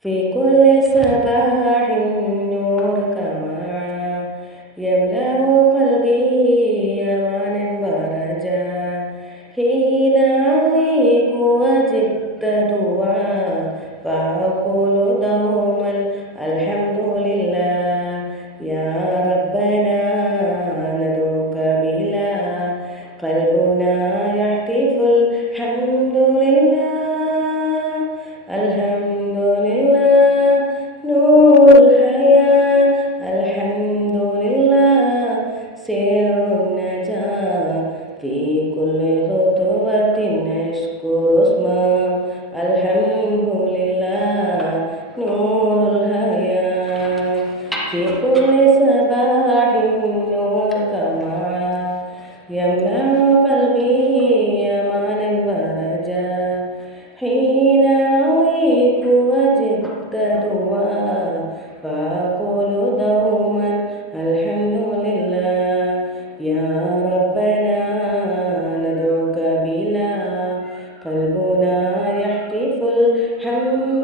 في كل صباح نور كما يملأ قلبي أمانا ورجاء حين أضيق وجدت دعاء فأقول دوما الحمد لله يا ربنا ندعوك بلا قلبنا يهتف الحمد لله الحمد لله نور الحياة الحمد لله سر النجاة في كل خطوة نشكر اسمه الحمد لله نور الحياة في كل صباح نور كما يملأ قلبي أمانا ورجاء حين أضيق وجدت دعاء فأقول دوما الحمد لله يا ربنا ندعوك بلا قلبنا يهتف الحمد